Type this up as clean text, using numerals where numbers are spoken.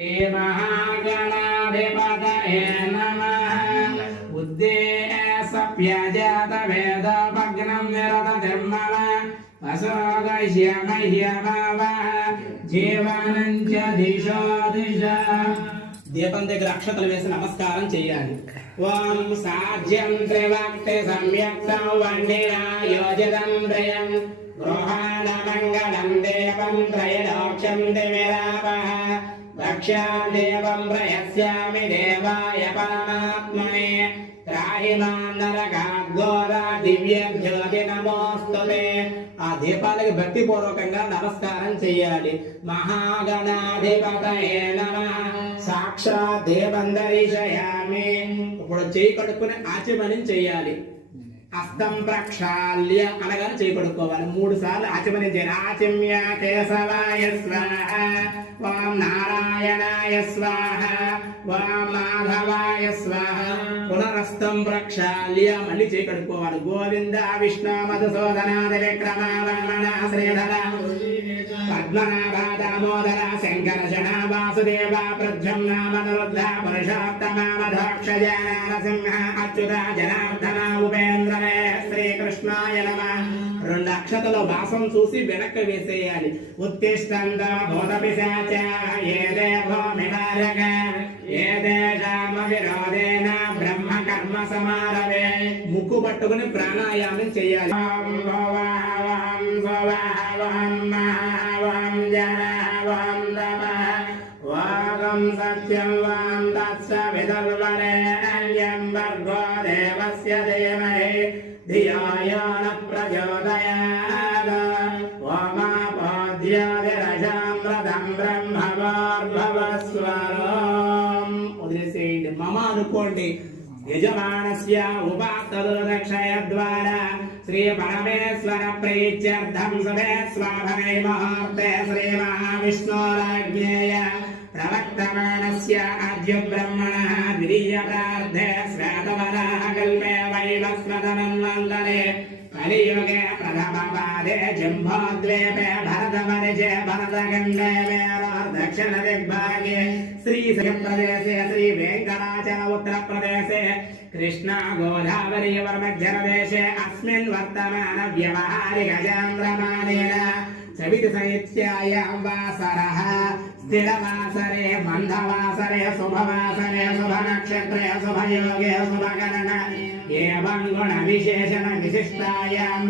महागणाधिपतये नमः। उद्देश्यजातवेदभग्नं निरतधर्मः वसोदश्यमह्यमावः जीवनं च दिशो दिश। దీపం దగ్గర అక్షతలు వేసి నమస్కారం చేయాలి. ఓం సాజ్యం త్రివక్తి సంయుక్తం వండినా యోజితం త్రయం గృహాణ మంగళం దేవం త్రయలోక్యం దివిరావః రక్షాదేవం ప్రయస్యామి దేవాయ పరమాత్మనే త్రాహి మాం నరకాద్ఘోరా దివ్య జ్యోతి నమోస్తుతే. ఆ దీపాలకి భక్తి పూర్వకంగా నమస్కారం చేయాలి. మహాగణాధిపతయే నమః. సాక్షాత్ దేవం దర్శయామి. ఇప్పుడు చేయి కడుక్కుని ఆచమనం చేయాలి. హస్తం ప్రక్షాళ్య అనగానే చేయి కడుక్కోవాలి. 3 సార్లు ఆచమనం చేయాలి. ఆచమ్య కేశవాయ స్వాహ, ఓం నారాయణాయ స్వాహ, ఓం మాధవాయ స్వాహ. పునరస్తం ప్రక్షాళ్య మళ్ళీ చేయి కడుక్కోవాలి. గోవింద విష్ణు మధుసూదనాది విక్రమ రమణ శ్రీధర పద్మనాభ దామోదర శంకర శణ వాసుదేవ ప్రద్యుమ్న మనురుద్ధ పురుషోత్తమ మధోక్షజ నరసింహ అచ్యుత జనార్దన ఉపేంద్రవే శ్రీకృష్ణాయ నమః. 2 అక్షతలు వాసం చూసి వెనక్కి వేసేయాలి. ఉత్తిష్టంత భూత పిశాచ ఏ దేవో మివారక ఏ దేశామ విరోధేన బ్రహ్మ కర్మ సమారవే. ముక్కు పట్టుకుని ప్రాణాయామం చేయాలి. సత్యం వాం తత్సవితుర్వరేణ్యం భర్గో దేవస్య ధీమహి ధియో యో న ప్రచోదయాత్. ఓమాపోద్యోతిరజామృతం బ్రహ్మవోర్భవస్వరం. వదిలేసేయండి. మమ అనుకోండి. యజమానస్య ఉపాత్తదుర్దక్షయ ద్వారా శ్రీ పరమేశ్వర ప్రీత్యర్థం శుభే స్వాభవే ముహూర్తే శ్రీ మహావిష్ణోరాజ్ఞేయ ప్రవర్తమానస్య ఆద్య బ్రహ్మణః ద్వితీయప్రార్థే శ్వేతవరాహ కల్పే వైవస్వతమన్వంతరే కలియుగే ప్రథమపాదే జంబోద్వీపే భరతవర్షే భరతఖండే దక్షిణ దిగ్భాగే శ్రీశైలప్రదేశే శ్రీ వెంకటాచల ఉత్తరప్రదేశే కృష్ణ గోదావరి మధ్యప్రదేశే అస్మిన్ వర్తమాన వ్యవహారిక చాంద్రమానేన చవితి సాహిత్యాయాం వాసరః స్థిరవాసరే మందవాసరే శుభవాసరే శుభనక్షత్రే శుభయోగే శుభగణన ఏవం గుణ విశేషణ విశిష్టాయాం